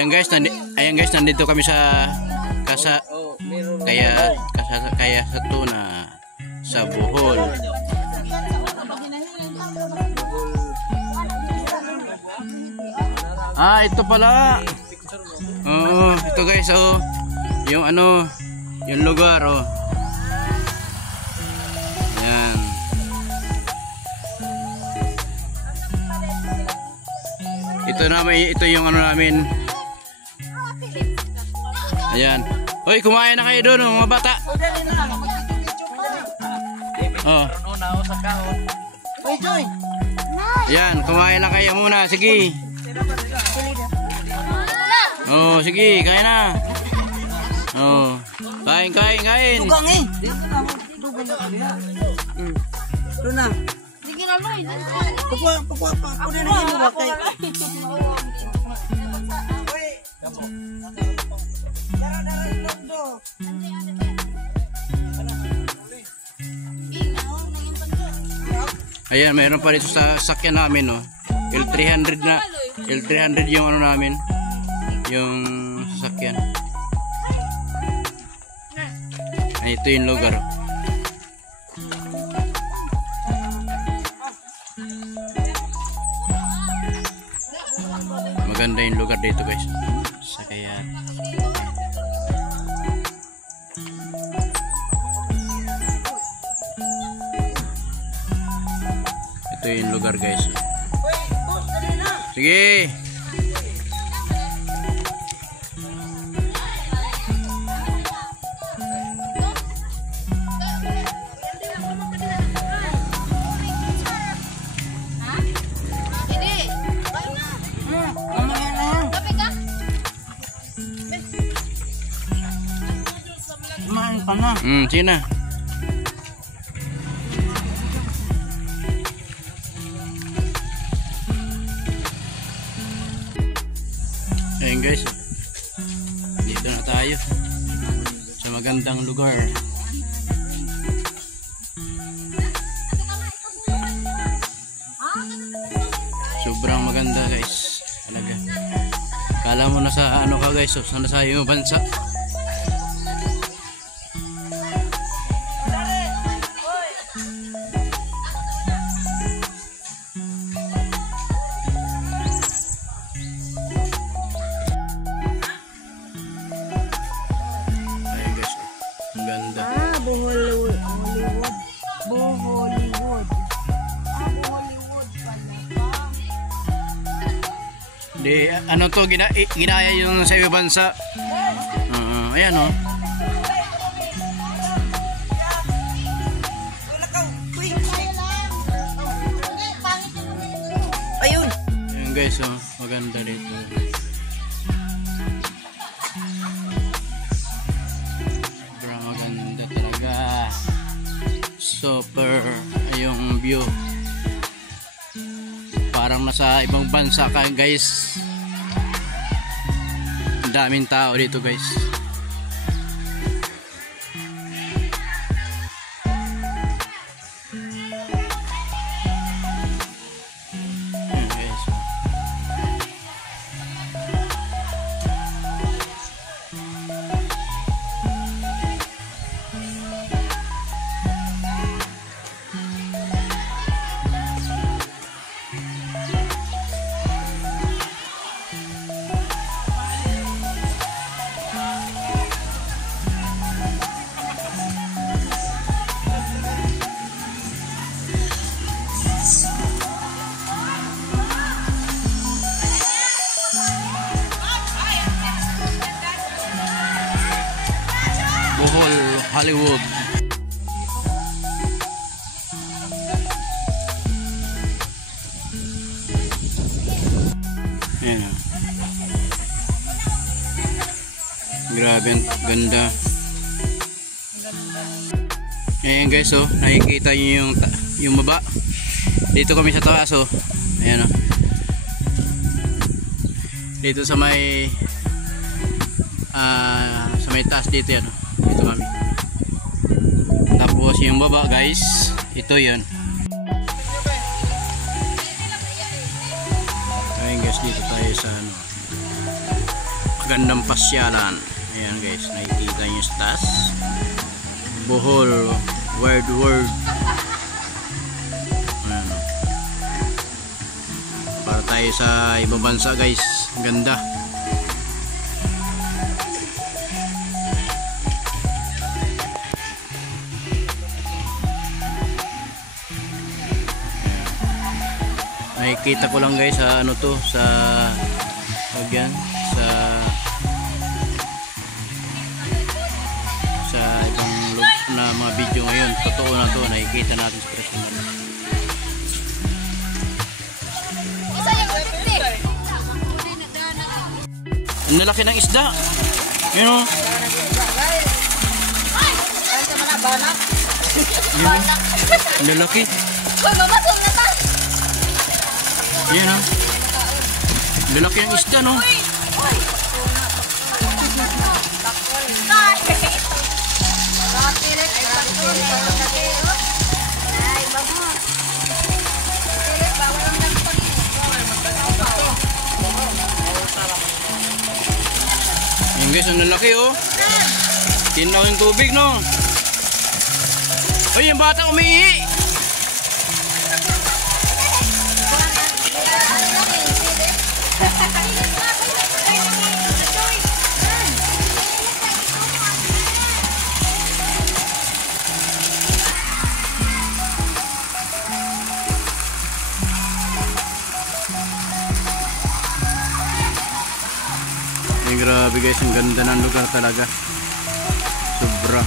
Ayan guys, nandito kami sa kaya sa Tuna sa Bohol. Ito pala. Oo, ito guys, yung yung lugar, Ayan. Ito yung namin. Ayan. Hoy, kumain na kayo doon, mga bata. Ayan, kumain na kayo muna. Sige. Sige, kain na. Kain. Dugang eh. Lunang. Sige na, Loy. Pagwa pa. Kunin na yun ba kayo? Ayan, mayroon pa dito sa sakyan namin, L300 na. L300 yung namin. Yung sasakyan. Ito yung lugar. Maganda yung lugar dito guys. Sa kaya. Ito yung lugar guys. Sige. Sina. Ayan guys, dito na tayo sa magandang lugar. Sobrang maganda guys talaga. Kala mo na sa ka guys, sana sa iyong bansa. Di to ginaya yung sa ibang bansa. Ayan Ayun. Ayan guys, maganda dito. Sobrang maganda talaga. Super yung view. Parang nasa ibang bansa ka guys. Ang daming tao dito guys. Bohol, Hollywood. Ayan. Grabe, ganda. Ayan guys, nakikita nyo yung baba. Dito kami sa taas, ayan dito sa may taas dito yan. Dito kami. Tapos yung baba guys, ito yan. Ayun guys, dito tayo sa Magandang pasyalan. Ayan guys, nakikita nyo sa taas. Bohol, word. Ayan. Para tayo sa ibang bansa guys. Ganda. Nakikita ko lang guys sa ano to, sa again, sa ibang na mga video ngayon. Totoo na to, nakikita natin sa personal. Ang lalaki ng isda. Yun o. Ang lalaki. Yan o. Lalaki ng isda, no? Yan guys, ang lalaki, oh. Tinaw yung tubig, no? Ay, yung bata umiihi. Ay, grabe guys, ang ganda ng lugar talaga. Sobra.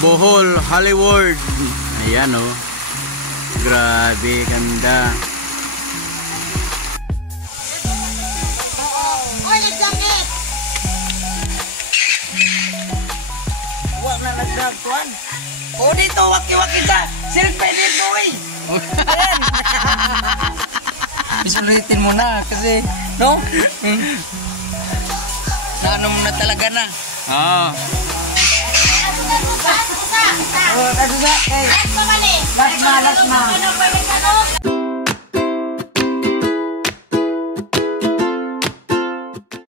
Bohol, Hollywood. Ayan oh. Grabe, ganda. Oy, nagdamit. Huwag na nagdagtuan. O dito, waki-waki sa silpe dito eh. Isulitin mo na kasi, no? Naano mo na talaga na. Ah. Ano sa? Let's go, Mali. Lasma. Ano, balik, ano?